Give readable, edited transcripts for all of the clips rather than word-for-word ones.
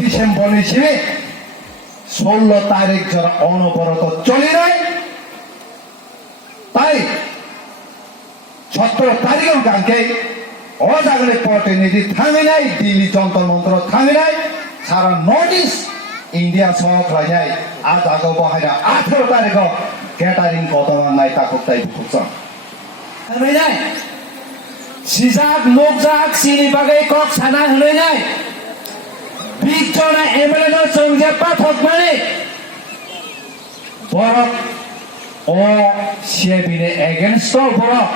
December হিসেবে 16 তারিখ যারা অনবরত চলে নাই তাই 17 তারিখেও গানকে অজাগলে প্রতিনিধি থামে নাই দিল্লি যন্ত্র মন্ত্র থামে নাই সারা নর্থ ইস্ট ইন্ডিয়া সহ খাই আজ আগেও বহাইরা 18 তারিখও ক্যাটারিং কদম নাই তাকে তাই খুঁজছ থামে নাই সিজাক লোকজাক সিনি বাগে কক সানা হলে নাই 20 জনা এমএলএ সঙ্গে পাঠক মানে বরক ও সিএবিনে এগেনস্ট বরক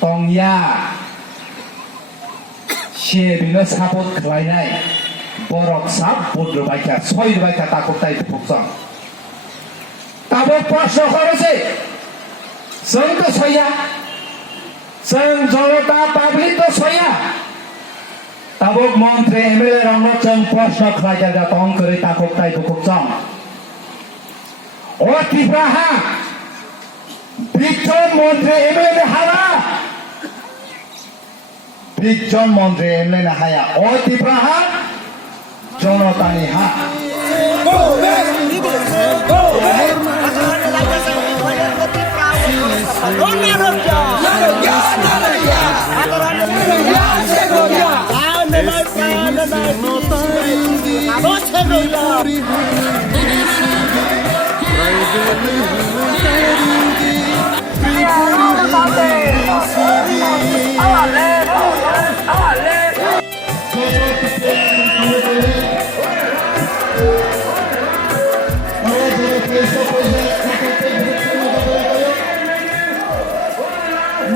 টংয়া সিএবিনে সাপোর্ট খালাयनाय বরক সাপ বদ্র বাইকা ছয় বাইকা তাকো তাই ফুকছং তাবো প্রশ্ন করেছে जों তো ছয়া जों জনতা পাবলিক তো ছয়া তাবক মন্ত্রী এমএলএ রংচং প্রশ্ন খালাयजा তং করে তাকো তাই ফুকছং ও ত্রিপুরা বিজন মন্ত্রী এমএলএ হারা বিজন মন্ত্রী এমএলএ হায়া ও ত্রিপুরা জনতানি হা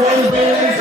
Well,